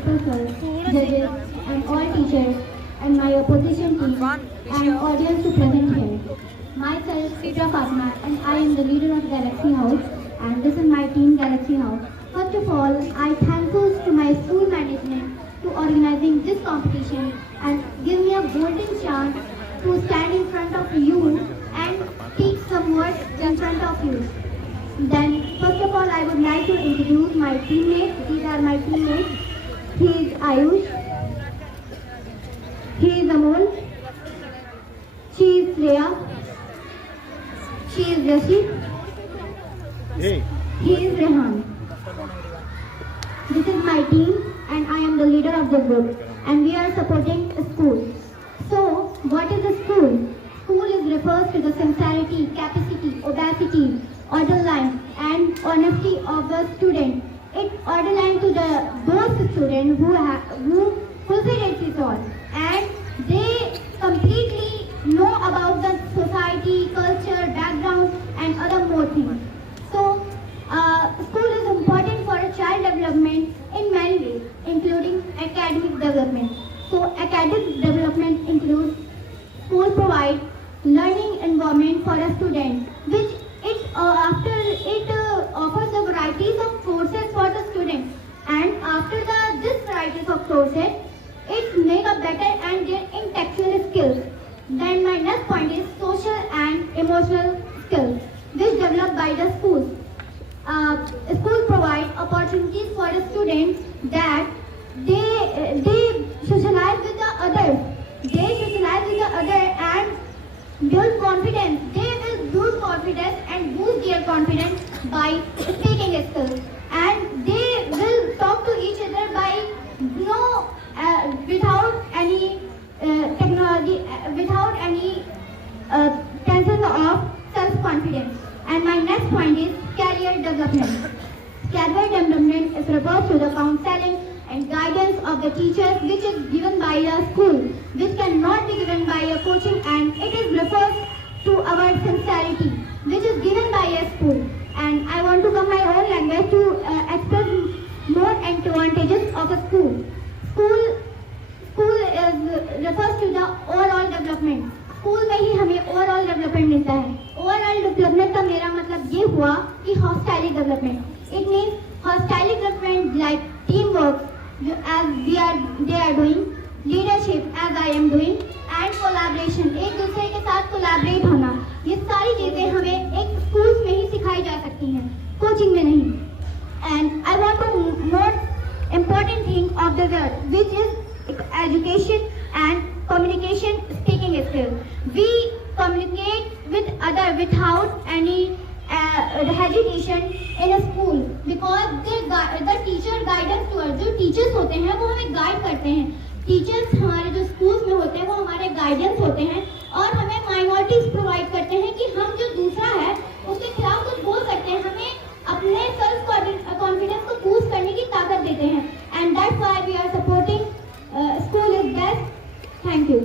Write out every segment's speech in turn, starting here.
principal sir, judges, and all teachers, and my opposition team, and audience to present here. Myself, Itra Fatma, and I am the leader of Galaxy House, and this is my team Galaxy House. First of all, I thankful to my school management to organizing this competition and give me a golden chance to stand in front of you and speak some words in front of you. Then, first of all, I would like to introduce my teammates. These are my teammates. He is Ayush. He is Amol. She is Shreya. She is Rashid. Hey. He is Rehan. This is my team and I am the leader of the group and we are supporting a school. So, what is a school? School is refers to the sincerity, capacity, audacity, order line and honesty of the student. It order line to those students who fulfill its all and they completely know about the society, culture, background and other more things. So, school is important for a child development in many ways, including academic development. So, academic development includes school provide learning environment for a student, which offers a varieties of courses for the student, and after this varieties of courses, it make a better and their intellectual skills. Then my next point is social and emotional skills, which developed by the schools. School provide opportunities for the students that they socialize with the others. They socialize with the other and build confidence. They will build confidence and boost their confidence by speaking skills. And they will talk to each other by without any technology, without any tension of self-confidence. And my next point is career development. Career development is refers to the counseling and guidance of the teachers which is given by a school, which cannot be given by a coaching, and it is refers to our sincerity which is given by a school. And I want to come my own language to express more advantages of a school. School is refers to the overall development. School में ही हमें overall development मिलता है. Overall development का मेरा मतलब ये हुआ कि holistic development. It means holistic development like team work as they are doing, leadership as I am doing and collaboration, एक दूसरे के साथ कोलैबोरेट होना. ये सारी चीजें हमें एक स्कूल में ही सिखाई जा सकती हैं, कोचिंग में नहीं. And I want to more important thing of the world which is education and communication speaking skills. We communicate with other without any hesitation in a school because the teacher guidance to us. जो teachers होते हैं वो हमें guide करते हैं. Teachers हमारे जो schools में होते हैं वो हमारे guidance होते हैं और हमें minorities provide करते हैं कि हम जो दूसरा है उसके खिलाफ कुछ बोल सकते हैं. हमें अपने self confidence को boost करने की ताकत देते हैं. And that's why we are supporting school is best. Thank you.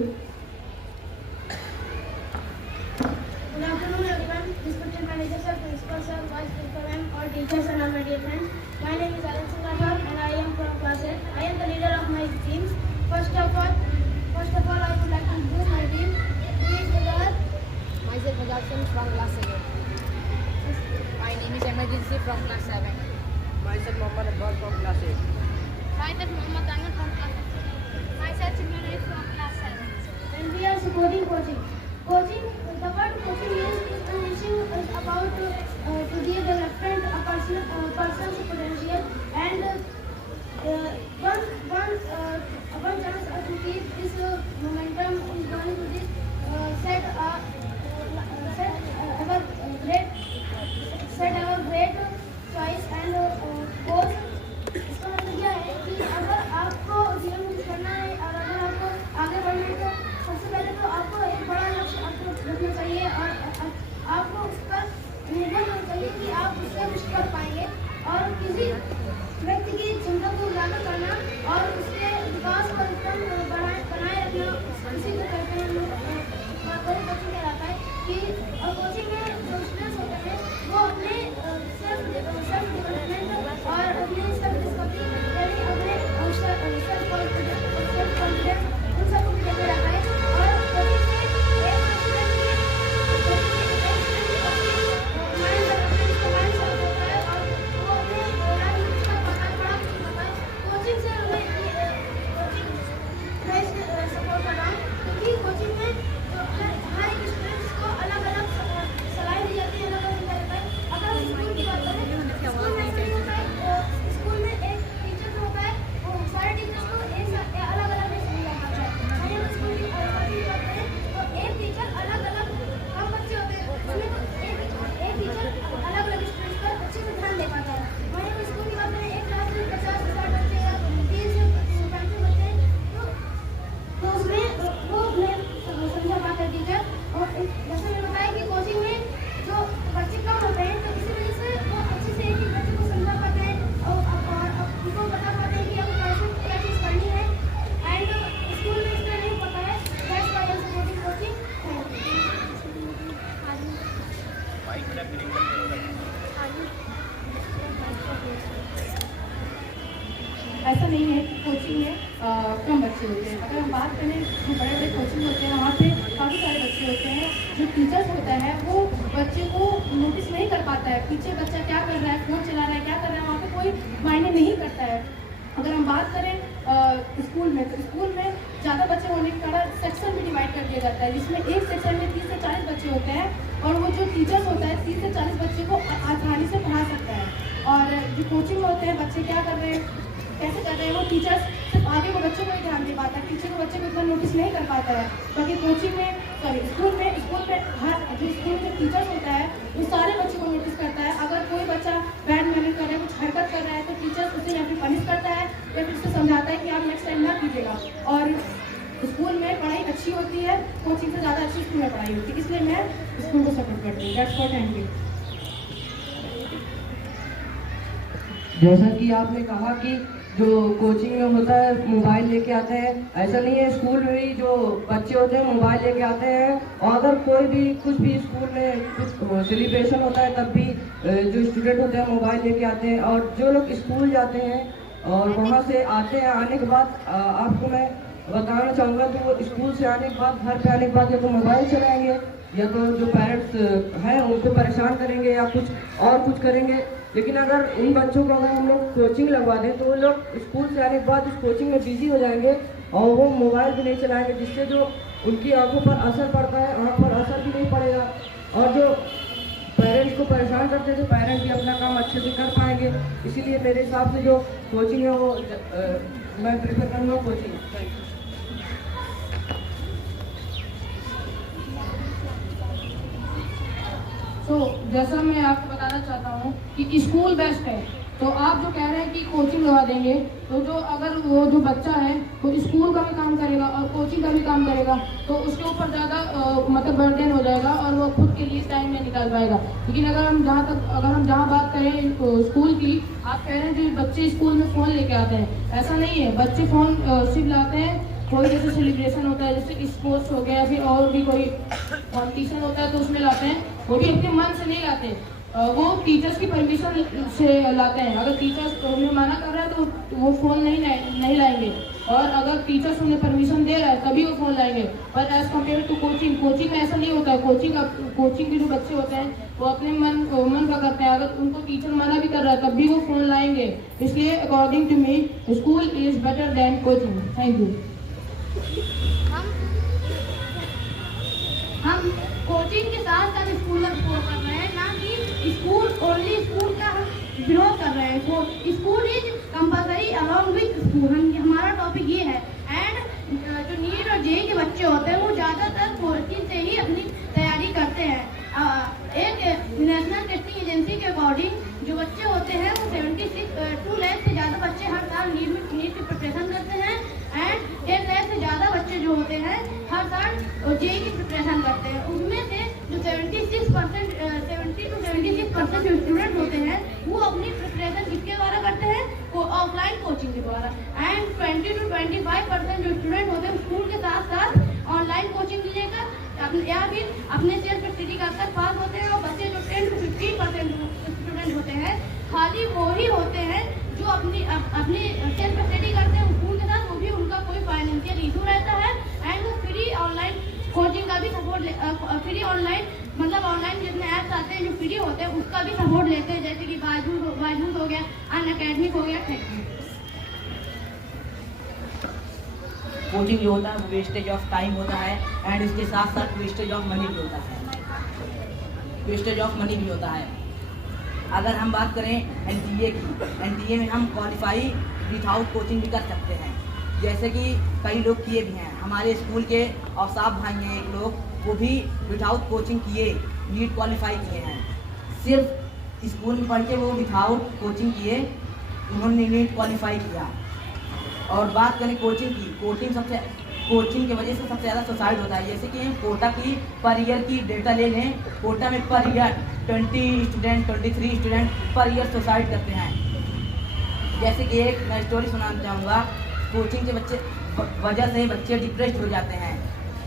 Good afternoon, everyone. Respected managers, sir, principal, sir, vice principal, ma'am, all teachers and all my dear friends. My name is Alex Rathod and I am from class 8. I am the leader of my team. First of all, I would like to introduce my team. Please, brother. Myself, Adarsan from class 7. My name is Emergency from class 7. Myself, Mohammed Abbas from class 8. Myself, Mohammed Anand from class 7. Myself, Simran from class 7. And we are supporting coaching. Coaching, the word coaching is an issue is about to give development a person's potential and one chance to keep this momentum is going to this set our great choice and goals. इसका मतलब यह है कि अगर आपको जीवन में कुछ करना है और अगर आपको आगे बढ़ना है तो सबसे पहले तो आपको एक बड़ा बच्चे होते हैं। अगर हम बात करें जो बड़े बड़े कोचिंग होते हैं वहाँ पे काफ़ी सारे बच्चे होते हैं। जो टीचर्स होता है वो बच्चे को नोटिस नहीं कर पाता है, पीछे बच्चा क्या कर रहा है, फ़ोन चला रहा है, क्या कर रहा है, वहाँ पे कोई मायने नहीं करता है। अगर हम बात करें स्कूल में, तो स्कूल में ज़्यादा बच्चे होने के कारण सेक्शन में डिवाइड कर दिया जाता है, जिसमें एक सेक्शन में 30 से 40 बच्चे होते हैं और वो जो टीचर्स होता है 30 से 40 बच्चे को आसानी से पढ़ा सकता है। और जो कोचिंग होते हैं बच्चे क्या कर रहे हैं, कैसे कर रहे हैं, वो टीचर्स सिर्फ आगे वो बच्चों को ही ध्यान दे पाता है, पीछे को बच्चे को इतना नोटिस नहीं कर पाता है। बाकी कोचिंग में स्कूल में हर जो स्कूल में टीचर्स होता है वो सारे बच्चों को नोटिस करता है। अगर कोई बच्चा बैड मैनर कर रहा है, कुछ हरकत कर रहा है, तो टीचर्स उसे या फिर पनिश करता है या फिर उसे समझाता है कि आप नेक्स्ट टाइम ना कीजिएगा। और स्कूल में पढ़ाई अच्छी होती है, कोचिंग से ज़्यादा अच्छी स्कूल में पढ़ाई होती है, इसलिए मैं स्कूल को सपोर्ट करती हूँ। That's for thank you. जैसा कि आपने कहा कि जो कोचिंग में होता है मोबाइल लेके आते हैं, ऐसा नहीं है। स्कूल में भी जो बच्चे होते हैं मोबाइल लेके आते हैं, और अगर कोई भी कुछ भी स्कूल में कुछ सेलिब्रेशन होता है तब भी जो स्टूडेंट होते हैं मोबाइल लेके आते हैं। और जो लोग स्कूल जाते हैं और वहाँ से आते हैं, आने के बाद आपको मैं बताना चाहूँगा कि वो स्कूल से आने के बाद, घर पे आने के बाद या तो मोबाइल चलाएंगे या तो जो पेरेंट्स हैं उनको परेशान करेंगे या कुछ करेंगे। लेकिन अगर उन बच्चों को अगर हम लोग कोचिंग लगवा दें तो वो लोग स्कूल से आने के बाद उस कोचिंग में बिजी हो जाएंगे और वो मोबाइल भी नहीं चलाएंगे, जिससे जो उनकी आंखों पर असर पड़ता है, आँख पर असर भी नहीं पड़ेगा। और जो पेरेंट्स को परेशान करते हैं तो पेरेंट्स भी अपना काम अच्छे से कर पाएंगे। इसीलिए मेरे हिसाब से जो कोचिंग है वो मैं प्रेफर करूँगा कोचिंग। जैसा मैं आपको बताना चाहता हूँ कि स्कूल बेस्ट है, तो आप जो कह रहे हैं कि कोचिंग लगा देंगे, तो जो अगर वो जो बच्चा है वो स्कूल का भी काम करेगा और कोचिंग का भी काम करेगा तो उसके ऊपर ज़्यादा मतलब बर्डन हो जाएगा और वो खुद के लिए टाइम नहीं निकाल पाएगा। लेकिन अगर हम जहाँ बात करें स्कूल की, आप कह रहे हैं जो बच्चे स्कूल में फ़ोन लेके आते हैं, ऐसा नहीं है। बच्चे फ़ोन सिर्फ लाते हैं कोई जैसे सेलिब्रेशन होता है, जैसे स्पोर्ट्स हो गया या फिर और भी कोई कॉम्पिटिशन होता है तो उसमें लाते हैं। वो भी अपने मन से नहीं लाते, वो टीचर्स की परमिशन से लाते हैं। अगर टीचर्स उन्हें मना कर रहा है तो वो फ़ोन नहीं लाएंगे, और अगर टीचर्स उन्हें परमिशन दे रहा है तभी वो फ़ोन लाएंगे। पर एज़ कम्पेयर टू कोचिंग में ऐसा नहीं होता है। कोचिंग के जो बच्चे होते हैं वो अपने मन का करते हैं, अगर उनको टीचर मना भी कर रहा है तब भी वो फ़ोन लाएंगे। इसलिए according to me school is better than coaching. Thank you. हम कोचिंग के साथ साथ स्कूल का सपोर्ट कर रहे हैं, ना कि स्कूल का हम विरोध कर रहे हैं। School is compulsory along with school. हमारा टॉपिक ये है। एंड जो नीट और जेईई के बच्चे होते हैं वो ज़्यादातर कोचिंग से ही अपनी तैयारी करते हैं। एक नेशनल टेस्टिंग एजेंसी के अकॉर्डिंग जो बच्चे होते हैं वो 2 लाख से ज़्यादा बच्चे हर साल नीट की प्रिपरेशन करते हैं। एंड 10 लाख से ज़्यादा बच्चे जो होते हैं हर साल जेईई की प्रिपरेशन करते हैं। उनमें से जो 70 to 76% जो स्टूडेंट होते हैं वो अपनी प्रिपरेशन किसके द्वारा करते हैं, ऑफलाइन कोचिंग के द्वारा। एंड 20 to 25% जो स्टूडेंट होते हैं स्कूल के साथ साथ ऑनलाइन कोचिंग लेकर या फिर अपने सेल्फ स्टडी कर पास होते हैं। और बच्चे जो 10 to 15% स्टूडेंट होते हैं खाली वो ही होते हैं जो अपनी सेल्फ स्टडी करते हैं स्कूल के साथ, वो भी उनका कोई फाइनेंशियल इशू रहता है। एंड वो फ्री ऑनलाइन कोचिंग का भी सपोर्ट फ्री ऑनलाइन मतलब ऑनलाइन जितने ऐप्स आते हैं जो फ्री होते हैं उसका भी सपोर्ट लेते हैं, जैसे कि बायजूस हो गया, अनअकैडमिक हो गया। Thank you. कोचिंग जो होता है वो वेस्टेज ऑफ टाइम होता है एंड इसके साथ साथ वेस्टेज ऑफ मनी भी होता है। अगर हम बात करें एनटीए की, एनटीए में हम क्वालिफाई विदाउट कोचिंग भी कर सकते हैं, जैसे कि कई लोग किए भी हैं। हमारे स्कूल के औसाफ भाई हैं एक लोग, वो भी विदाउट कोचिंग किए नीट क्वालिफाई किए हैं। सिर्फ स्कूल में पढ़ के वो विदाउट कोचिंग किए, उन्होंने नीट क्वालिफाई किया। और बात करें कोचिंग की, कोचिंग की वजह से सबसे ज़्यादा सुसाइड होता है। जैसे कि कोटा की पर ईयर की डेटा ले लें, कोटा में per year 23 student per year suicide करते हैं। जैसे कि एक मैं स्टोरी सुनाना चाहूँगा, कोचिंग के वजह से बच्चे डिप्रेस्ड हो जाते हैं।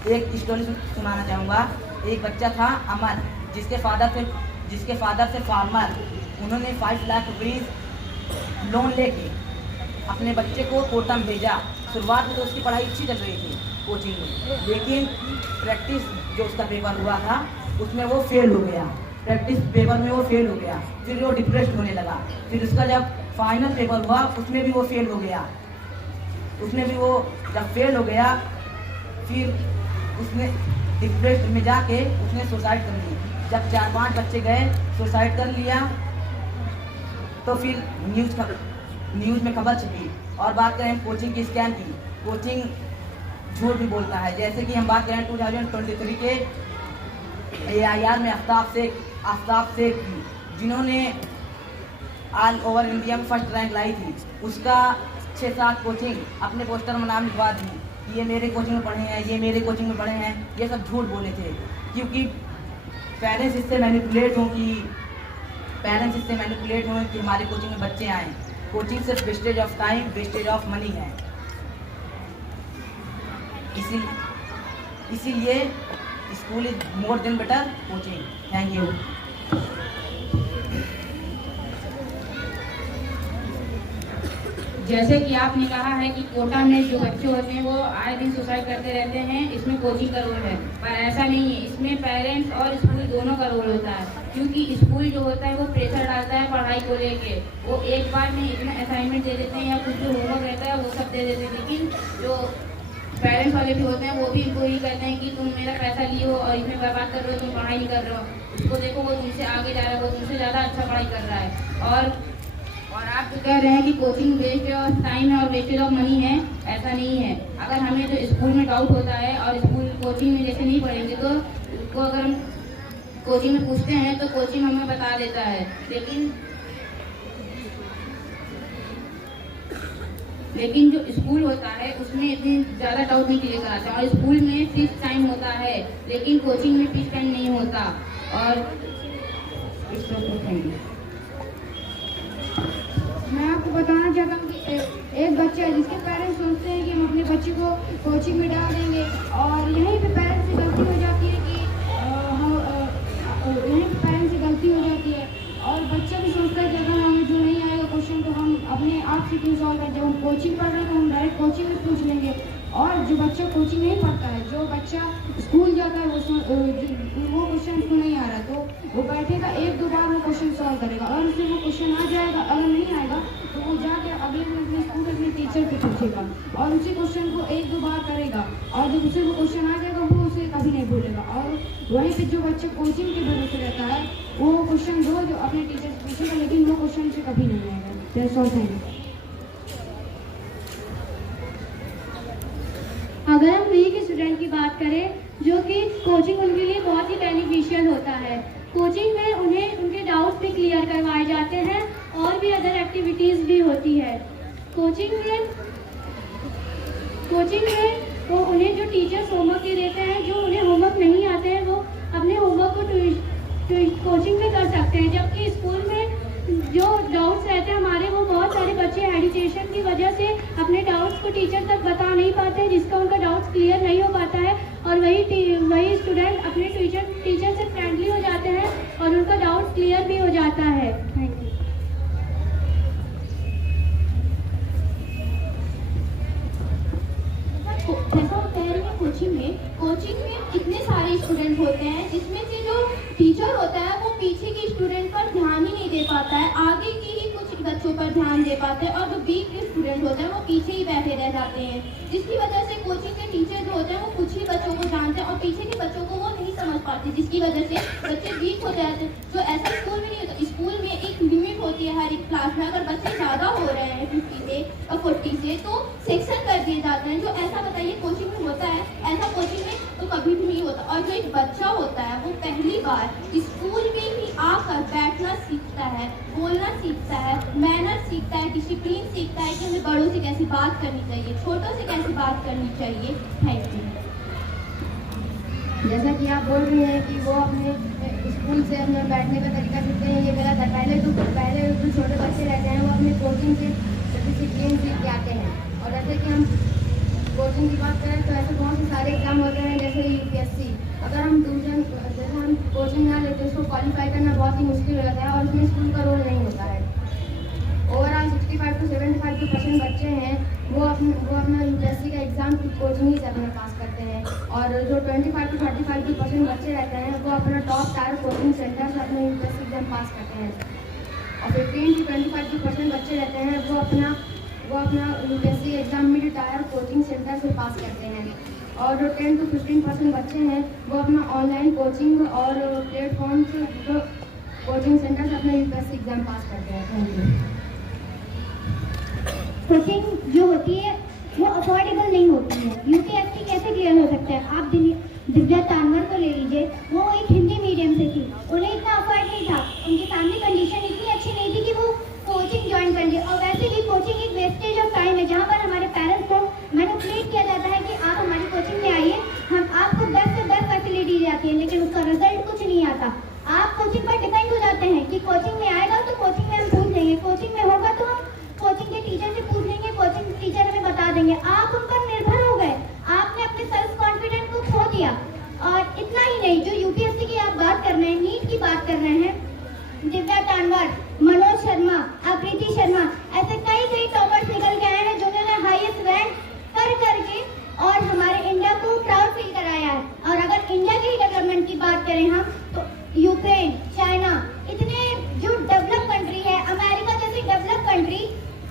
एक स्टोरी सुनाना चाहूँगा। एक बच्चा था अमर, जिसके फादर से फार्मर। उन्होंने 5 लाख रुपीज़ लोन लेके अपने बच्चे को कोटा में भेजा शुरुआत में तो उसकी पढ़ाई अच्छी चल रही थी कोचिंग में, लेकिन प्रैक्टिस जो उसका पेपर हुआ था उसमें वो फेल हो गया। प्रैक्टिस पेपर में वो फेल हो गया, फिर वो डिप्रेस्ड होने लगा। फिर उसका जब फाइनल पेपर हुआ उसमें भी वो फेल हो गया। उसमें भी वो जब फेल हो गया फिर उसने डिप्रेस्ड में जाके उसने सुसाइड कर ली। जब 4-5 बच्चे गए सुसाइड कर लिया तो फिर न्यूज़ में खबर छपी। और बात करें कोचिंग की स्कैम की, कोचिंग झूठ भी बोलता है। जैसे कि हम बात करें 2023 के AIR में आफ्ताब शेख की, जिन्होंने ऑल ओवर इंडिया में फर्स्ट रैंक लाई थी, उसका 6-7 कोचिंग अपने पोस्टर में नाम लिखवा दी कि ये मेरे कोचिंग में पढ़े हैं, ये मेरे कोचिंग में पढ़े हैं। ये सब झूठ बोले थे, क्योंकि पेरेंट्स इससे मैनिपुलेट हों कि हमारे कोचिंग में बच्चे आएँ। कोचिंग सिर्फ wastage of time, wastage of money है। इसीलिए school is more than better coaching. Thank you. जैसे कि आपने कहा है कि कोटा में जो बच्चे होते हैं वो आए दिन सुसाइड करते रहते हैं, इसमें कोचिंग का रोल है, पर ऐसा नहीं है। इसमें पेरेंट्स और स्कूल दोनों का रोल होता है, क्योंकि स्कूल जो होता है वो प्रेशर डालता है पढ़ाई को लेके। वो एक बार में इतना असाइनमेंट दे देते हैं या कुछ जो होमवर्क रहता है वो सब दे देते हैं, लेकिन जो पेरेंट्स वाले भी होते हैं वो भी इनको ही कहते हैं कि तुम मेरा पैसा लिए हो और इसमें बर्बाद कर रहे हो, तुम पढ़ाई नहीं कर रहे हो। उसको देखो वो तुमसे आगे जा रहा है, वो तुमसे ज़्यादा अच्छा पढ़ाई कर रहा है। और आप जो कह रहे हैं कि कोचिंग वेस्ट ऑफ टाइम है और वेस्टेज ऑफ मनी है, ऐसा नहीं है। अगर हमें जो स्कूल में डाउट होता है और स्कूल कोचिंग में जैसे नहीं पढ़ेंगे तो उसको अगर हम कोचिंग में पूछते हैं तो कोचिंग हमें बता देता है, लेकिन जो स्कूल होता है उसमें इतनी ज़्यादा डाउट नहीं क्लियर कराता। और स्कूल में फिक्स टाइम होता है, लेकिन कोचिंग में फिक्स टाइम नहीं होता। और मैं आपको बताना चाहता हूँ कि एक बच्चा है जिसके पेरेंट्स सोचते हैं कि हम अपने बच्चे को कोचिंग में डाल देंगे, और यहीं पे पेरेंट्स से गलती हो जाती है कि और बच्चा भी सोचता है कि अगर हमें जो नहीं आएगा क्वेश्चन तो हम अपने आप से क्यों सॉल्व करें। जब हम कोचिंग पढ़ रहे हैं तो हम डायरेक्ट कोचिंग में पूछ लेंगे। और जो बच्चा कोचिंग नहीं पढ़ता है, जो बच्चा स्कूल जाता है वो क्वेश्चन को नहीं आ रहा तो वो बैठेगा 1-2 बार वो क्वेश्चन सॉल्व करेगा, और उससे वो क्वेश्चन आ जाएगा। अगर नहीं आएगा तो वो जाके अगले दिन अपने स्कूल अपने टीचर से पूछेगा और उसी क्वेश्चन को 1-2 बार करेगा, और जब उसे वो क्वेश्चन आ जाएगा वो उसे कभी नहीं भूलेगा। और वहीं पे जो बच्चा कोचिंग के भरोसे रहता है वो क्वेश्चन रोज अपने टीचर से पूछेगा, लेकिन वो क्वेश्चन से कभी नहीं आएगा। That's all, thank you. अगर हम बी के स्टूडेंट की बात करें, जो कि कोचिंग उनके लिए बहुत ही बेनिफिशियल होता है। कोचिंग में उन्हें उनके डाउट्स भी क्लियर करवाए जाते हैं और भी अदर एक्टिविटीज़ भी होती है। कोचिंग में वो उन्हें जो टीचर्स होमवर्क दे देते हैं, जो उन्हें होमवर्क नहीं आते हैं वो अपने होमवर्क को कोचिंग में कर सकते हैं। जबकि स्कूल में जो डाउट्स रहते हैं हमारे, वो बहुत सारे बच्चे एजुकेशन की वजह से अपने डाउट्स को टीचर तक बता नहीं पाते हैं, जिसका उनका डाउट्स क्लियर नहीं हो पाता है। और वही स्टूडेंट अपने टीचर से फ्रेंडली हो जाते हैं और उनका डाउट क्लियर भी हो जाता है। Thank you. जैसा हम कह रहे हैं कोचिंग में इतने सारे स्टूडेंट होते हैं, जिसमें से जो टीचर होता है वो पीछे के स्टूडेंट पर ध्यान ही नहीं दे पाता है, आगे के ही कुछ बच्चों पर ध्यान दे पाते हैं, और जो बीच के स्टूडेंट होते हैं वो पीछे ही बैठे रह जाते हैं, जिसकी वजह से कोचिंग के टीचर जो होते हैं वो कुछ ही बच्चों को जानते हैं और पीछे के बच्चों को वो नहीं समझ पाते, जिसकी वजह से बच्चे वीक हो जाते हैं। तो ऐसा स्कूल में नहीं होता। स्कूल में एक लिमिट होती है हर एक क्लास में, अगर बच्चे ज़्यादा हो रहे हैं 50 से और 40 से तो सेक्शन कर दिए जाते हैं। जो ऐसा बताइए कोचिंग में होता है, ऐसा कोचिंग में तो कभी भी नहीं होता। और जो एक बच्चा होता है वो पहली बार स्कूल में ही आकर बैठना सीखता है, बोलना सीखता है, मैनर सीखता है, डिसिप्लिन सीखता है कि हमें बड़ों से कैसी बात करनी चाहिए, छोटों से कैसी बात करनी चाहिए। Thank you. जैसा कि आप बोल रही हैं कि वो अपने स्कूल से अपने बैठने का तरीका सीखते हैं, ये गलत है। पहले जो छोटे बच्चे रहते हैं वो अपने कोचिंग से डिसिप्लिन सीख के आते हैं। और जैसे कि हम कोचिंग की बात करें तो ऐसे बहुत से सारे एग्जाम होते हैं, जैसे UPSC। अगर हम जैसे हम कोचिंग ना लेते तो उसको क्वालिफाई करना बहुत ही मुश्किल हो जाता है और उसमें स्कूल का रोल नहीं होता है। ओवरऑल 65 से 75% बच्चे हैं वो अपना यूपीएससी का एग्ज़ाम कोचिंग ही से अपना पास करते हैं। और जो 25 to 35% बच्चे रहते हैं वो अपना टॉप टायर कोचिंग सेंटर से अपना यूपीएससी एग्ज़ाम पास करते हैं। और 15 to 25% बच्चे रहते हैं वो अपना UPSC exam mid tyre coaching centre से पास करते हैं। और जो 10 to 15% बच्चे हैं वो अपना ऑनलाइन कोचिंग और प्लेटफॉर्म से जो कोचिंग सेंटर से अपना यूपीएससी एग्ज़ाम पास करते हैं। Thank you. कोचिंग जो होती है वो अफोर्डेबल नहीं होती है। यूपीएससी कैसे क्लियर हो सकता है? आप दिव्या तानवर को ले लीजिए, वो एक हिंदी मीडियम से थी, उन्हें इतना अफोर्ड नहीं था, उनकी फैमिली कंडीशन इतनी अच्छी नहीं थी कि वो कोचिंग ज्वाइन कर ले। और वैसे भी कोचिंग एक वेस्टेज ऑफ टाइम है, जहाँ पर हमारे पेरेंट्स को मैनिपुलेट किया जाता है कि आप हमारी कोचिंग में आइए, हम आपको 10 से 10 फैसिलिटी दी जाती है, लेकिन उसका रिजल्ट कुछ नहीं आता। आप कोचिंग पर डिपेंड हो जाते हैं कि कोचिंग में आएगा तो कोचिंग में हम पूछ लेंगे, कोचिंग में होगा तो हम कोचिंग के टीचर से पूछ लेंगे, कोचिंग टीचर हमें बता देंगे। आप उन पर निर्भर हो गए, आपने अपने सेल्फ कॉन्फिडेंस को खो दिया। और इतना ही नहीं, जो यूपीएससी की आप बात कर रहे हैं, नीट की बात कर रहे हैं, दिव्या तानवर, मनोज शर्मा, आकृति शर्मा, ऐसे कई टॉपर्स निकल के आए हैं जिन्होंने हाईएस्ट रैंक कर करके और हमारे इंडिया को प्राउड फील कराया है। और अगर इंडिया की डेवलपमेंट की बात करें हम, तो यूक्रेन, चाइना, इतने जो डेवलप कंट्री है, अमेरिका जैसी डेवलप कंट्री,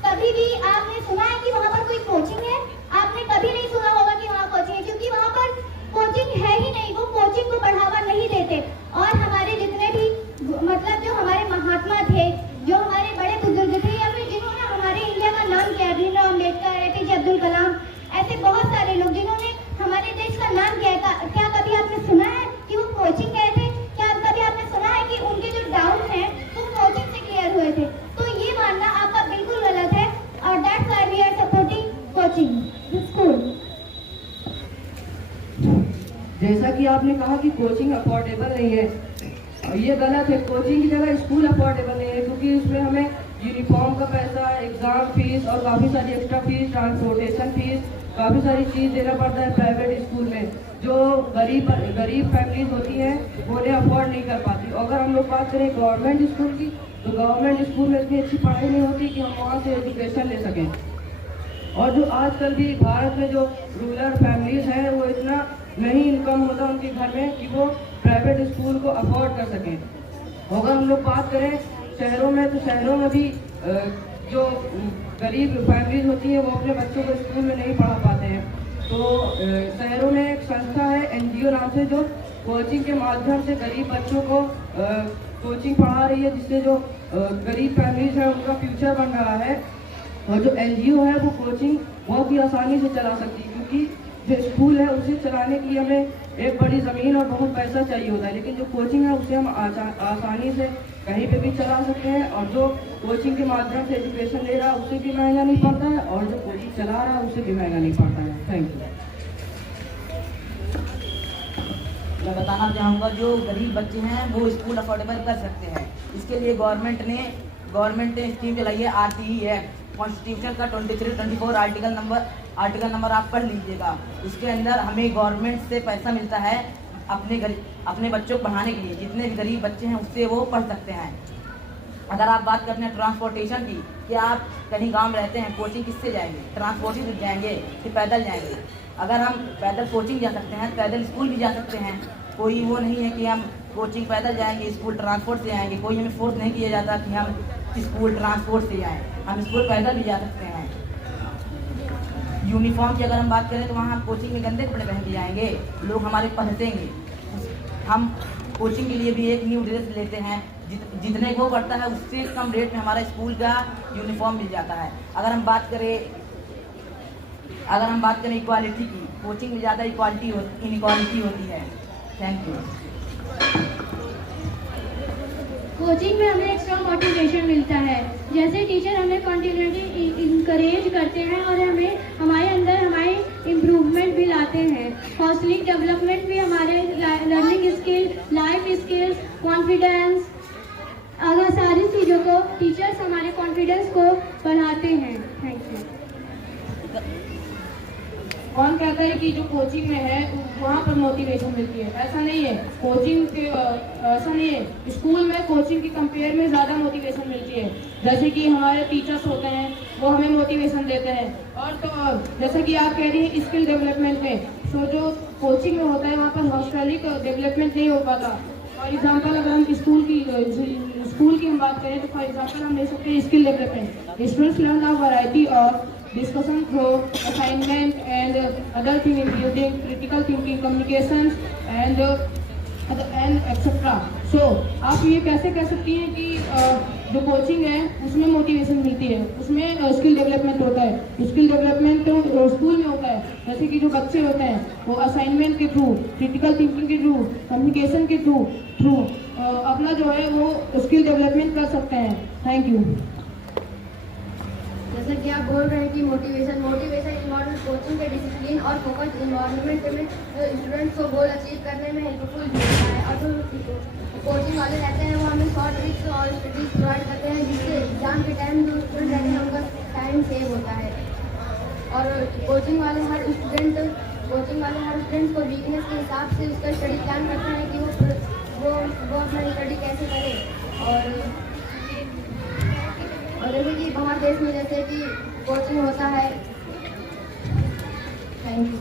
कभी भी आपने सुना है कि वहाँ पर कोई कोचिंग है? आपने कभी नहीं सुना होगा कि वहाँ कोचिंग है, क्योंकि वहाँ पर कोचिंग है ही नहीं, वो कोचिंग को बढ़ावा नहीं देते। और हमारे जितने भी मतलब जो हमारे महात्मा थे, जो हमारे बड़े बुजुर्ग थे, या फिर जिन्होंने हमारे इंडिया का नाम किया, भीमराव अम्बेडकर, एपीजे अब्दुल कलाम, ऐसे बहुत सारे लोग जिन्होंने हमारे देश का नाम किया है, क्या कभी आपने सुना है कि वो कोचिंग गए थे? क्या कभी आपने सुना है कि उनके जो डाउट हैं वो कोचिंग से क्लियर हुए थे? तो ये मानना आपका बिल्कुल गलत है। और that's why we are supporting coaching school. जैसा कि आपने कहा कि कोचिंग अफोर्डेबल नहीं है, ये गलत है। कोचिंग की जगह स्कूल अफोर्डेबल नहीं है, क्योंकि उसमें हमें यूनिफॉर्म का पैसा, एग्ज़ाम फीस और काफ़ी सारी एक्स्ट्रा फीस, ट्रांसपोर्टेशन फीस, काफ़ी सारी चीज़ देना पड़ता है प्राइवेट स्कूल में, जो गरीब फैमिलीज होती हैं वो उन्हें अफोर्ड नहीं कर पाती। अगर हम लोग बात करें गवर्नमेंट स्कूल की, तो गवर्नमेंट स्कूल में इतनी अच्छी पढ़ाई नहीं होती कि हम वहाँ से एजुकेशन ले सकें। और जो आजकल भी भारत में जो रूरल फैमिलीज हैं, वो इतना नहीं इनकम होता उनके घर में कि वो प्राइवेट स्कूल को अफोर्ड कर सकें। अगर हम लोग बात करें शहरों में, तो शहरों में भी जो गरीब फैमिलीज होती हैं वो अपने बच्चों को स्कूल में नहीं पढ़ा पाते हैं। तो शहरों में एक संस्था है NGO नाम से, जो कोचिंग के माध्यम से गरीब बच्चों को कोचिंग पढ़ा रही है, जिससे जो गरीब फैमिलीज हैं उनका फ्यूचर बन रहा है। और जो NGO है वो कोचिंग बहुत ही आसानी से चला सकती है, क्योंकि जो स्कूल है उसे चलाने के लिए हमें एक बड़ी ज़मीन और बहुत पैसा चाहिए होता है, लेकिन जो कोचिंग है उसे हम आसानी से कहीं पे भी चला सकते हैं। और जो कोचिंग के माध्यम से एजुकेशन ले रहा है उसे भी महंगा नहीं पड़ता है, और जो कोचिंग चला रहा है उसे भी महंगा नहीं पड़ता है। Thank you. मैं बताना चाहूँगा, जो गरीब बच्चे हैं वो स्कूल अफोर्डेबल कर सकते हैं। इसके लिए गवर्नमेंट ने स्कीम चलाई है, RTE एक्ट, कॉन्स्टिट्यूशन का 23-24 आर्टिकल नंबर आप पढ़ लीजिएगा। उसके अंदर हमें गवर्नमेंट से पैसा मिलता है अपने बच्चों को पढ़ाने के लिए। जितने भी गरीब बच्चे हैं उससे वो पढ़ सकते हैं। अगर आप बात करते हैं ट्रांसपोर्टेशन की, कि आप कहीं गांव में रहते हैं, कोचिंग किससे जाएंगे? ट्रांसपोर्ट ही जाएंगे कि पैदल जाएंगे? अगर हम पैदल कोचिंग जा सकते हैं, पैदल स्कूल भी जा सकते हैं। कोई वो नहीं है कि हम कोचिंग पैदल जाएंगे, स्कूल ट्रांसपोर्ट से जाएंगे। कोई हमें फोर्स नहीं किया जाता कि हम स्कूल ट्रांसपोर्ट से जाएँ, हम स्कूल पैदल भी जा सकते हैं। यूनिफॉर्म की अगर हम बात करें, तो वहाँ हम कोचिंग में गंदे कपड़े पहन के जाएंगे, लोग हमारे पढ़तेंगे। हम कोचिंग के लिए भी एक न्यू ड्रेस लेते हैं, जितने को पड़ता है उससे कम रेट में हमारा स्कूल का यूनिफॉर्म मिल जाता है। अगर हम बात करें इक्वालिटी की, कोचिंग में ज़्यादा इनइक्वालिटी होती है। Thank you. कोचिंग में हमें एक्स्ट्रा मोटिवेशन मिलता है, जैसे टीचर हमें कंटिन्यूटी इंकरेज करते हैं और हमारे अंदर हमारे इम्प्रूवमेंट भी लाते हैं। हॉस्टलिंग डेवलपमेंट भी हमारे learning skill, life skills, confidence, अगर सारी चीज़ों को टीचर्स हमारे कॉन्फिडेंस को बढ़ाते हैं। Thank you. कौन कहता है कि जो कोचिंग में है वहाँ पर मोटिवेशन मिलती है? ऐसा नहीं है। कोचिंग के ऐसा नहीं है, स्कूल में कोचिंग के कंपेयर में ज़्यादा मोटिवेशन मिलती है। जैसे कि हमारे टीचर्स होते हैं वो हमें मोटिवेशन देते हैं। और तो जैसे कि आप कह रही हैं स्किल डेवलपमेंट में, तो जो कोचिंग में होता है वहाँ पर हॉस्टलिक डेवलपमेंट नहीं हो पाता। फॉर एग्जाम्पल अगर हम स्कूल की हम बात करें तो फॉर एग्जाम्पल हम ले सकते हैं skill development. Students learn a variety of discussion through assignment and other thing including critical thinking, communications and etc. So आप ये कैसे कह सकती हैं कि जो कोचिंग है उसमें मोटिवेशन मिलती है, उसमें स्किल डेवलपमेंट होता है। स्किल डेवलपमेंट तो स्कूल में होता है, जैसे कि जो बच्चे होते हैं वो असाइनमेंट के थ्रू, क्रिटिकल थिंकिंग के थ्रू, कम्युनिकेशन के थ्रू अपना जो है वो स्किल डेवलपमेंट कर सकते हैं। Thank you. जैसा कि आप बोल रहे हैं कि मोटिवेशन इन्वॉल्व कोचिंग के डिसिप्लिन और फोकस इन्वायरमेंट में स्टूडेंट्स को गोल अचीव करने में हेल्पफुल होता है। और जो कोचिंग वाले रहते हैं वो हमें शॉर्ट ट्रिक्स और स्टडीज प्रोवाइड करते हैं, जिससे एग्जाम के टाइम जो स्टूडेंट रहते हैं उनका टाइम सेव होता है। और कोचिंग वाले हर स्टूडेंट को वीकनेस के हिसाब से उसका स्टडी प्लान करते हैं कि वो अपना स्टडी कैसे करे। और जैसे कि बाहर देश में जैसे कि कोचिंग होता है। Thank you.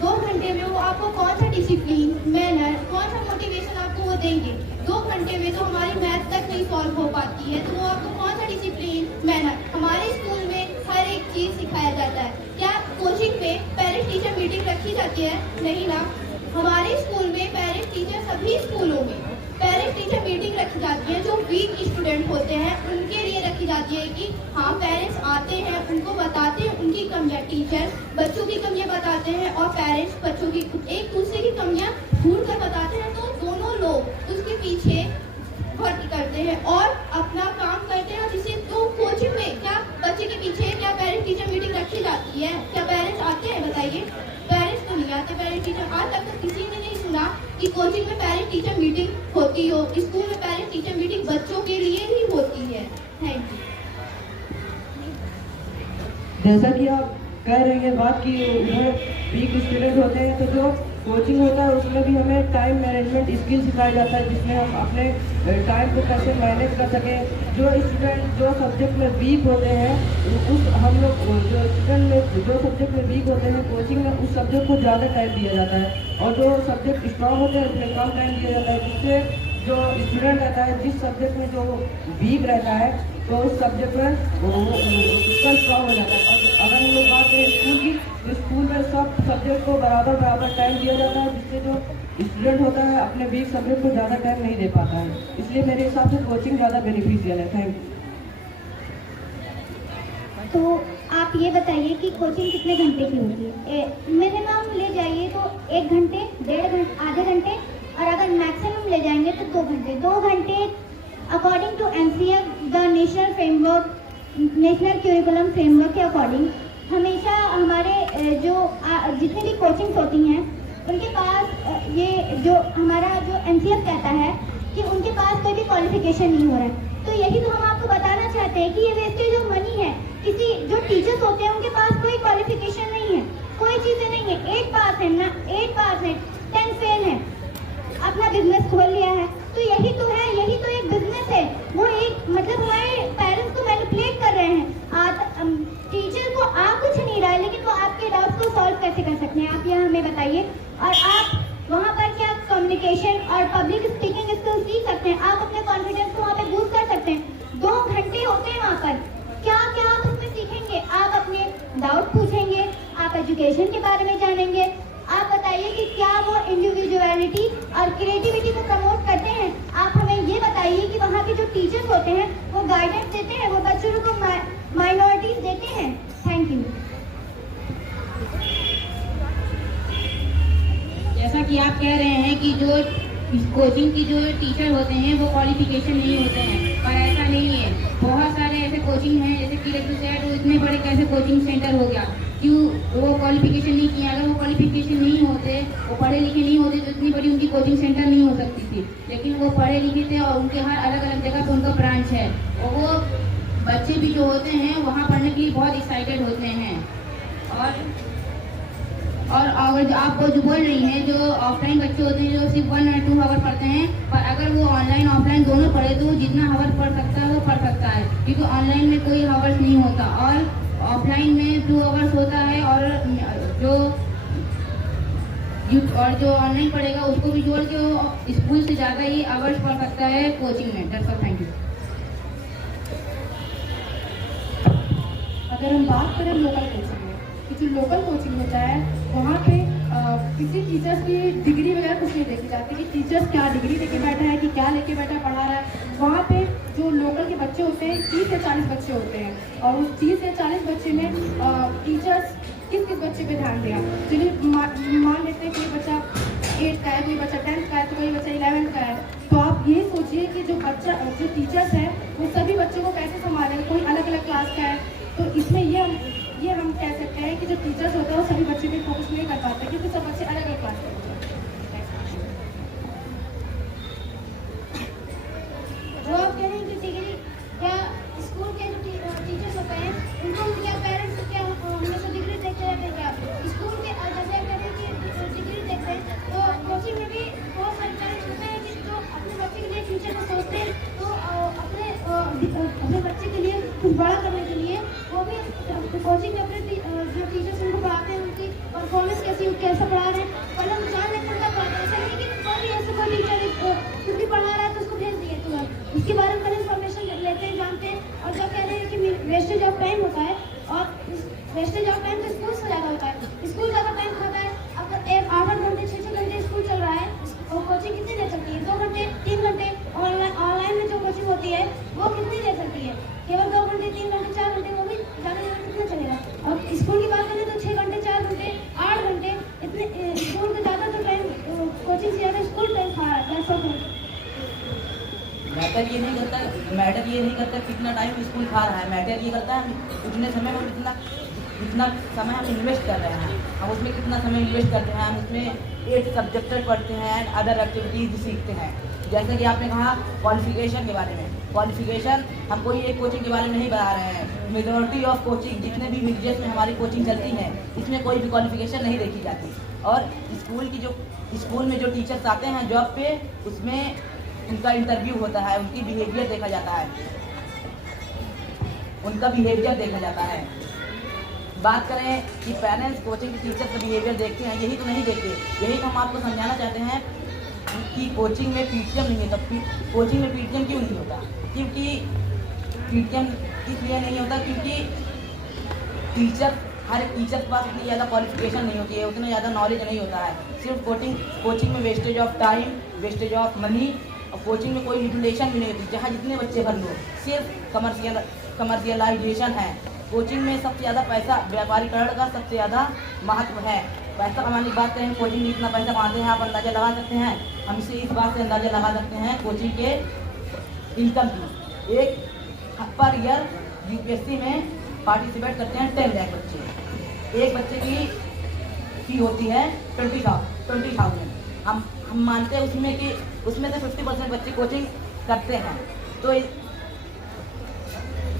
2 घंटे में वो आपको कौन सा डिसिप्लिन, मैनर, कौन सा मोटिवेशन आपको वो देंगे? 2 घंटे में तो हमारी मैथ तक नहीं सॉल्व हो पाती है, तो वो आपको कौन सा डिसिप्लिन, मैनर? हमारे स्कूल में हर एक चीज़ सिखाया जाता है। क्या कोचिंग में पेरेंट टीचर मीटिंग रखी जाती है? नहीं ना। हमारे स्कूल में पेरेंट टीचर, सभी स्कूलों में पेरेंट टीचर मीटिंग रखी जाती है। जो वीक स्टूडेंट होते हैं उनके लिए रखी जाती है कि हाँ, पेरेंट्स आते हैं, उनको बताते हैं उनकी कमियाँ, टीचर बच्चों की कमियाँ बताते हैं और पेरेंट्स बच्चों की एक दूसरे की कमियाँ ढूंढ कर बताते हैं। तो दोनों लोग उसके पीछे वर्क करते हैं और अपना काम करते हैं। जिससे तो कोचिंग में क्या बच्चे के पीछे क्या पेरेंट टीचर मीटिंग रखी जाती है? क्या पेरेंट्स आते हैं? बताइए। पेरेंट्स तो नहीं आते। पेरेंट टीचर आज तक किसी ने नहीं सुना कि कोचिंग में पेरेंट टीचर मीटिंग होती हो। स्कूल में पेरेंट टीचर मीटिंग बच्चों के लिए ही होती है। Thank you. जैसा कि आप कह रही हैं बात कि उधर वीक स्टूडेंट होते हैं, तो जो कोचिंग होता है उसमें भी हमें टाइम मैनेजमेंट स्किल सिखाया जाता है, जिसमें हम अपने टाइम को कैसे मैनेज कर सकें। जो स्टूडेंट जो सब्जेक्ट में वीक होते हैं हम लोग जो स्टूडेंट में जो सब्जेक्ट में वीक होते हैं कोचिंग में उस सब्जेक्ट को ज़्यादा टाइम दिया जाता है, और जो सब्जेक्ट स्ट्रॉन्ग होते हैं उसमें कम टाइम दिया जाता है। जिससे जो स्टूडेंट रहता है जिस सब्जेक्ट में जो वीक रहता है तो उस सब्जेक्ट में उसका स्ट्रॉन्ग हो जाता है। और अगर हम लोग बात करें स्कूल की, तो स्कूल में सब सब्जेक्ट को बराबर टाइम दिया जाता है, जिससे जो स्टूडेंट होता है अपने वीक सब्जेक्ट को ज़्यादा टाइम नहीं दे पाता है। इसलिए मेरे हिसाब से कोचिंग ज़्यादा बेनिफिशियल है। Thank you. तो आप ये बताइए कि कोचिंग कितने घंटे की होती है? मिनिमम ले जाइए तो 1 घंटे, 1.5 घंटे, आधे घंटे, और अगर मैक्सिमम ले जाएंगे तो 2 घंटे। 2 घंटे according to NCF the national framework, national curriculum framework के अकॉर्डिंग हमेशा हमारे जितनी भी कोचिंग्स होती हैं उनके पास ये जो हमारा जो NCF कहता है कि उनके पास कोई भी क्वालिफिकेशन नहीं हो रहा है। तो यही तो हम आपको बताना चाहते हैं कि ये वेस्टेज ऑफ मनी है। किसी जो टीचर्स होते हैं उनके पास कोई क्वालिफिकेशन नहीं है, कोई चीज़ें नहीं है। 8 पास है ना, 8 पास है, 10 फेल है, अपना बिजनेस खोल लिया है। तो यही तो है, यही तो एक बिजनेस है। वो एक मतलब हमारे पेरेंट्स को मैनिपुलेट कर रहे हैं। टीचर को आ कुछ नहीं रहा है, लेकिन वो आपके डाउट्स को सॉल्व कैसे कर सकते हैं आप यह हमें बताइए। और आप वहाँ पर क्या कम्युनिकेशन और पब्लिक स्पीकिंग स्किल्स सीख सकते हैं। आप अपने कॉन्फिडेंस को वहाँ पे बूस्ट कर सकते हैं। 2 घंटे होते हैं वहाँ पर, क्या क्या आप उसमें सीखेंगे? आप अपने डाउट पूछेंगे, आप एजुकेशन के बारे में जानेंगे। आप बताइए कि क्या वो इंडिविजुअलिटी और क्रिएटिविटी को प्रमोट करते हैं? आप हमें ये बताइए कि वहाँ के जो टीचर्स होते हैं वो गाइडेंस देते हैं, वो बच्चों को माइनॉरिटीज देते हैं। Thank you. जैसा कि आप कह रहे हैं कि जो कोचिंग की जो टीचर होते हैं वो क्वालिफिकेशन नहीं होते हैं, पर ऐसा नहीं है। बहुत सारे ऐसे कोचिंग हैं, जैसे कि तो इतने बड़े कैसे कोचिंग सेंटर हो गया, क्यों वो क्वालिफिकेशन नहीं किया? अगर वो क्वालिफिकेशन नहीं होते, वो पढ़े लिखे नहीं होते तो इतनी बड़ी उनकी कोचिंग सेंटर नहीं हो सकती थी। लेकिन वो पढ़े लिखे थे और उनके हर अलग अलग जगह पर उनका ब्रांच है, और वो बच्चे भी जो होते हैं वहाँ पढ़ने के लिए बहुत एक्साइटेड होते हैं। और अगर आप वो जो बोल रही हैं, जो ऑफलाइन बच्चे होते हैं जो सिर्फ 1 और 2 आवर पढ़ते हैं, पर अगर वो ऑनलाइन ऑफलाइन दोनों पढ़े तो जितना आवर पढ़ सकता है वो पढ़ सकता है, क्योंकि ऑनलाइन में कोई आवर्स नहीं होता और ऑफलाइन में 2 आवर्स होता है। और जो ऑनलाइन पढ़ेगा उसको भी जोड़ के वो स्कूल से ज़्यादा ही आवर्स पढ़ सकता है कोचिंग में। That's all, thank you. अगर हम बात करें लोकल कोचिंग में, कि जो लोकल कोचिंग होता है वहाँ पे किसी टीचर्स की डिग्री वगैरह कुछ नहीं देखी जाती कि टीचर्स क्या डिग्री लेके बैठा है, कि क्या लेके बैठा पढ़ा रहा है। वहाँ पे जो लोकल के बच्चे होते हैं 30 से 40 बच्चे होते हैं और उस 30 से 40 बच्चे में टीचर्स किस किस बच्चे पे ध्यान दें। चलिए मान लेते हैं कि बच्चा 8th का है, कोई बच्चा 10th का है, तो कोई बच्चा 11th का है। तो आप ये सोचिए कि जो टीचर्स है वो सभी बच्चों को कैसे संभालेंगे, कोई अलग अलग क्लास का है। तो इसमें ये हम कह सकते हैं कि जो टीचर्स होते हैं वो सभी बच्चे पे फोकस नहीं कर पाते क्योंकि सब बच्चे अलग अलग क्लास के होते हैं। जो आप कह रहे हैं कि डिग्री क्या स्कूल के जो टीचर्स होते हैं उनको क्या पेरेंट्स क्या हमेशा डिग्री देखते रहते हैं क्या? स्कूल के जैसे आप कह रहे हैं कि डिग्री देखते हैं, तो कोचिंग में भी बहुत सारे पेरेंट्स होते हैं कि जो अपने बच्चे के लिए फ्यूचर को सोचते हैं, तो अपने बच्चे के लिए कुछ बड़ा करने के लिए वो भी कोचिंग में अपने जो टीचर्स उनको पढ़ाते हैं उनकी परफॉर्मेंस कैसा पढ़ा रहे हैं पहले हम जान लेते हैं पढ़ाते हैं। ऐसा नहीं कि कोई भी ऐसा कोई टीचर कुछ भी पढ़ा रहा है तो उसको भेज दिए तुरंत, उसके बारे में पहले इन्फॉर्मेशन लेते हैं, जानते हैं। और जब कह रहे हैं कि वेस्टेज ऑफ टाइम होता है, और वेस्टेज ऑफ टाइम तो स्कूल से ज़्यादा होता है, स्कूल ज़्यादा टाइम खाता है। अगर 8 घंटे 6 घंटे स्कूल चल रहा है और कोचिंग कितनी देर चलती है? 2 घंटे 3 घंटे। ऑनलाइन में जो कोचिंग होती है वो कितनी देर चलती है? केवल 2 घंटे 3 घंटे 4 घंटे, वो भी ज़्यादा कितना चलेगा? और स्कूल की बात करें तो 6 घंटे 4 घंटे 8 घंटे, इतने स्कूल का ज़्यादा तो टाइम कोचिंग से ज़्यादा स्कूल टाइम खा रहा है। मैटर ये नहीं करता कितना टाइम स्कूल खा रहा है, मैटर ये करता है उतने समय में कितना समय हम इन्वेस्ट कर रहे हैं, हम उसमें कितना समय इन्वेस्ट करते हैं, हम उसमें 8 सब्जेक्ट पढ़ते हैं एंड अदर एक्टिविटीज़ सीखते हैं। जैसे कि आपने कहा क्वालिफिकेशन के बारे में, क्वालिफिकेशन हम कोई एक कोचिंग के बारे में नहीं बता रहे हैं। मेजॉरिटी ऑफ कोचिंग जितने भी विलेजेस में हमारी कोचिंग चलती है इसमें कोई भी क्वालिफिकेशन नहीं देखी जाती। और स्कूल में जो टीचर्स आते हैं जॉब पे, उसमें उनका इंटरव्यू होता है, उनकी बिहेवियर देखा जाता है, बात करें कि पेरेंट्स कोचिंग के टीचर का बिहेवियर देखते हैं, यही तो नहीं देखते। यही तो हम आपको समझाना चाहते हैं कि कोचिंग में पीटीएम नहीं होता। कोचिंग में पीटीएम क्यों नहीं होता? क्योंकि पीटीएम इसलिए नहीं होता क्योंकि हर एक टीचर के पास इतनी ज़्यादा क्वालिफिकेशन नहीं होती है, उतना ज़्यादा नॉलेज नहीं होता है। सिर्फ कोचिंग में wastage of time, wastage of money, और कोचिंग में कोई यूटिलाइजेशन भी नहीं होती। जहाँ जितने बच्चे भर लो, सिर्फ कमर्शियलाइजेशन है। कोचिंग में सबसे ज़्यादा पैसा व्यापारीकरण का सबसे ज़्यादा महत्व है। पैसा कमाने की बात करें, कोचिंग में इतना पैसा कमाते हैं, आप अंदाज़ा लगा सकते हैं। हम इसे इस बात से अंदाज़ा लगा सकते हैं कोचिंग के इनकम की। एक पर ईयर यूपीएससी में पार्टिसिपेट करते हैं 10 लाख बच्चे, एक बच्चे की फी होती है 20,000। हम मानते हैं उसमें से 50% बच्चे कोचिंग करते हैं, तो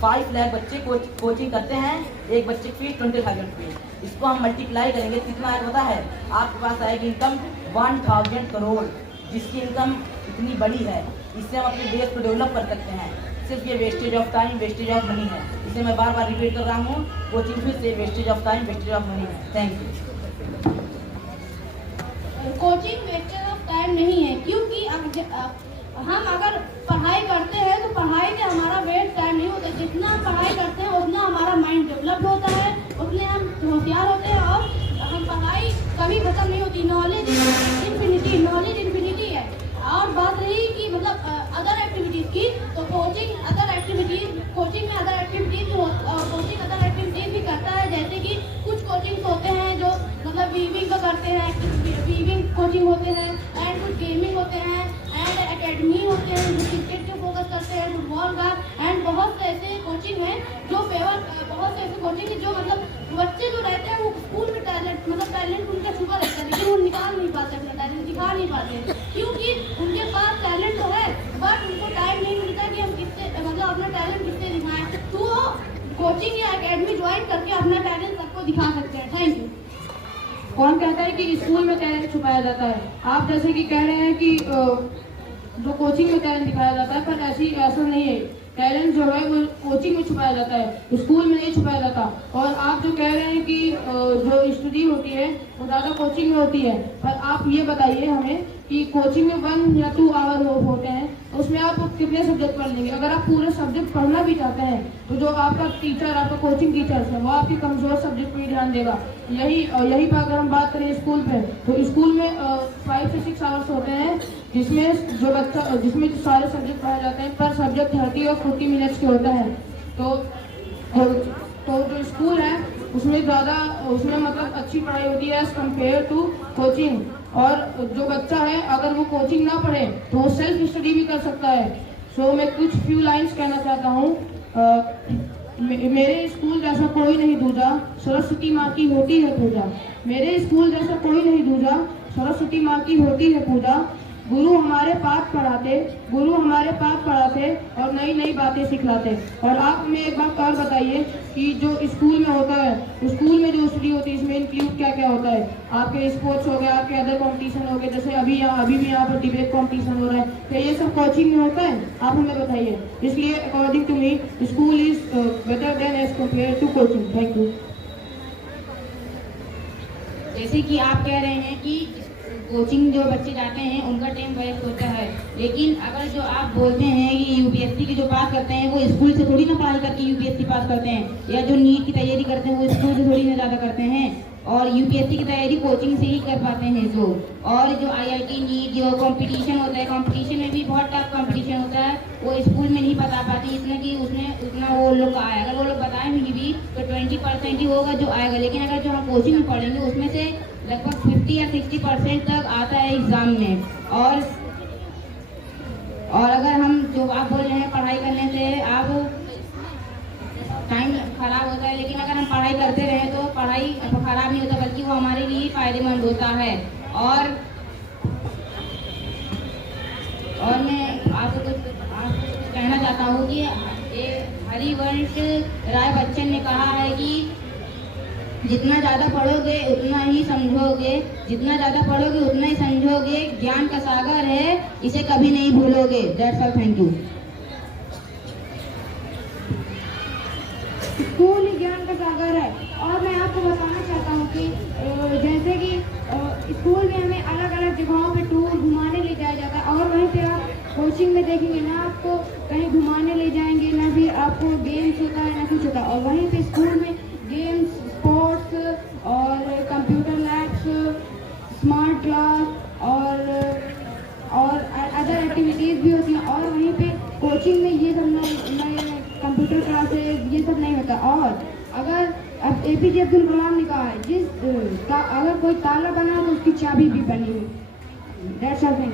5 लाख बच्चे कोचिंग करते हैं, एक बच्चे की फीस 20,000 रुपये। इसको हम मल्टीप्लाई करेंगे कितना आएगा पता है? आपके पास आएगी इनकम 1000 करोड़, जिसकी इनकम इतनी बड़ी है। इससे हम अपने देश को डेवलप कर सकते हैं। सिर्फ ये wastage of time, wastage of money है। इसे मैं बार बार रिपीट कर रहा हूँ, कोचिंग फीस से wastage of time, wastage of money है। Thank you. Coaching wastage of time नहीं है, क्योंकि हम अगर पढ़ाई करते हैं तो पढ़ाई के हमारा वेस्ट टाइम नहीं होता। जितना हम पढ़ाई करते हैं उतना हमारा माइंड डेवलप होता है, उतने हम होशियार होते हैं और हम पढ़ाई कभी खत्म नहीं होती। नॉलेज इन्फिनिटी है। और बात रही कि मतलब अदर एक्टिविटीज़ की, तो कोचिंग अदर एक्टिविटीज़ भी करता है। जैसे कि कुछ कोचिंग होते हैं जो मतलब वीविंग का करते हैं, वीविंग कोचिंग होते हैं, एंड कुछ गेमिंग होते हैं, एंड एकेडमी होते हैं जो क्रिकेट पे फोकस करते हैं, फुटबॉल का, एंड बहुत से ऐसे कोचिंग हैं जो बहुत से ऐसे कोचिंग है जो मतलब बच्चे जो रहते हैं वो स्कूल में टैलेंट उनका छुपा रहता है, लेकिन वो निकाल नहीं पाते, अपना टैलेंट दिखा नहीं पाते, क्योंकि उनके पास टैलेंट तो है बट उनको टाइम नहीं मिलता कि हम किससे मतलब अपना टैलेंट किससे दिखाएं। तो कोचिंग या एकेडमी ज्वाइन करके अपना टैलेंट सबको वो दिखा सकते हैं। Thank you. कौन कहता है कि स्कूल में टैलेंट छुपाया जाता है? आप जैसे कि कह रहे हैं कि जो कोचिंग में टैलेंट दिखाया जाता है, पर ऐसा नहीं है। टैलेंट जो है वो कोचिंग में छुपाया जाता है, स्कूल में नहीं छुपाया जाता। और आप जो कह रहे हैं कि जो स्टडी होती है वो ज़्यादा कोचिंग में होती है, पर आप ये बताइए हमें कि कोचिंग में 1 या 2 आवर होते हैं, तो उसमें आप कितने सब्जेक्ट पढ़ लेंगे? अगर आप पूरे सब्जेक्ट पढ़ना भी चाहते हैं तो जो आपका टीचर, आपका कोचिंग टीचर है, वो आपके कमज़ोर सब्जेक्ट पर ही ध्यान देगा। यही पर अगर हम बात करें स्कूल पे, तो स्कूल में 5 से 6 आवर्स होते हैं, जिसमें जो सारे सब्जेक्ट पढ़ाए जाते हैं, पर सब्जेक्ट 30 और 40 मिनट्स के होता है। तो जो स्कूल है उसमें मतलब अच्छी पढ़ाई होती है एज कम्पेयर टू कोचिंग। और जो बच्चा है अगर वो कोचिंग ना पढ़े तो वो सेल्फ स्टडी भी कर सकता है। सो मैं कुछ फ्यू लाइन्स कहना चाहता हूँ। मेरे स्कूल जैसा कोई नहीं दूजा, सरस्वती माँ की होती है पूजा। मेरे स्कूल जैसा कोई नहीं दूजा, सरस्वती माँ की होती है पूजा। गुरु हमारे पाठ पढ़ाते और नई नई बातें सिखलाते। और आप हमें एक बात और बताइए कि जो स्कूल में होता है, स्कूल में जो स्टडी होती है, इसमें इंक्लूड क्या क्या होता है? आपके स्पोर्ट्स हो गए, आपके अदर कंपटीशन हो गए, जैसे अभी भी यहाँ पर डिबेट कंपटीशन हो रहा है, तो ये सब कोचिंग में होता है? आप हमें बताइए। इसलिए according to me school is better than as compare to coaching. Thank you. जैसे कि आप कह रहे हैं कि कोचिंग जो बच्चे जाते हैं उनका टाइम वेस्ट होता है, लेकिन अगर जो आप बोलते हैं कि यूपीएससी के जो पास करते हैं वो स्कूल से थोड़ी ना पढ़ाई करके यूपीएससी पास करते हैं, या जो नीट की तैयारी करते हैं वो स्कूल से थोड़ी ना ज़्यादा करते हैं, और यूपीएससी की तैयारी कोचिंग से ही कर पाते हैं। और जो आईआईटी नीट जो कंपटीशन होता है, कंपटीशन में भी बहुत टफ कंपटीशन होता है, वो स्कूल में नहीं बता पाते इतना कि उसमें उतना वो लोग का आए। अगर वो लोग बताएंगे भी तो 20% ही होगा जो आएगा, लेकिन अगर जो हम कोचिंग में पढ़ेंगे उसमें से लगभग 50 या 60% तक आता है एग्जाम में। और अगर हम जो आप बोल रहे हैं पढ़ाई करने से आप टाइम खराब होता है, लेकिन अगर हम पढ़ाई करते रहे तो पढ़ाई खराब नहीं होता, बल्कि वो हमारे लिए फायदेमंद होता है। और मैं आपको कुछ कहना चाहता हूँ कि हरिवंश राय बच्चन ने कहा है कि जितना ज़्यादा पढ़ोगे उतना ही समझोगे, जितना ज़्यादा पढ़ोगे उतना ही समझोगे, ज्ञान का सागर है, इसे कभी नहीं भूलोगे। That's all. Thank you. School ही ज्ञान का सागर है। और मैं आपको बताना चाहता हूँ कि जैसे कि स्कूल में हमें अलग अलग जगहों पे टूर घुमाने ले जाया जाता है, और वहीं पे आप कोचिंग में देखेंगे ना आपको कहीं घुमाने ले जाएंगे, ना फिर आपको गेम्स होता है ना कुछ होता है। और वहीं पे स्कूल में गेम्स, स्पोर्ट्स और कंप्यूटर लैब्स, स्मार्ट क्लास और अदर एक्टिविटीज़ भी होती हैं। और वहीं पे कोचिंग में ये सब नए कंप्यूटर क्लासेस ये सब नहीं होता। और अगर अब एपीजे अब्दुल कलाम ने कहा है अगर कोई ताला बना तो उसकी चाबी भी बनी है। That's all. थिंग।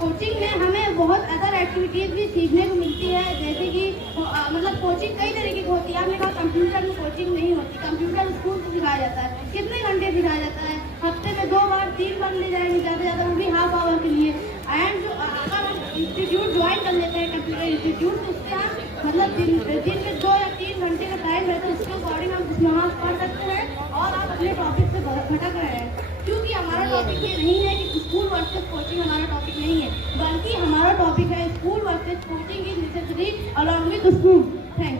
कोचिंग में हमें बहुत अदर एक्टिविटीज़ भी सीखने को मिलती है, जैसे कि मतलब कोचिंग कई तरीके की होती है। आपने कहा कंप्यूटर में कोचिंग नहीं होती, कंप्यूटर स्कूल से सिखाया जाता है। कितने घंटे सिखाया जाता है? हफ्ते में 2 बार 3 बार ले जाएंगे ज़्यादा ज़्यादा, वो भी हाफ आवर के लिए। एंड जो अगर हम इंस्टीट्यूट ज्वाइन कर लेते हैं कंप्यूटर इंस्टीट्यूट, तो उससे आप मतलब दिन में 2 या 3 घंटे का टाइम रहता है, उसके अकॉर्डिंग हम उसमें वहाँ पढ़ सकते हैं और आप अपने टॉपिक से भटक रहे हैं। क्योंकि हमारा टॉपिक ये नहीं है कि स्कूल वर्सेस कोचिंग हमारा टॉपिक नहीं है, बल्कि हमारा टॉपिक है school versus coaching is necessary along with school. Thank you.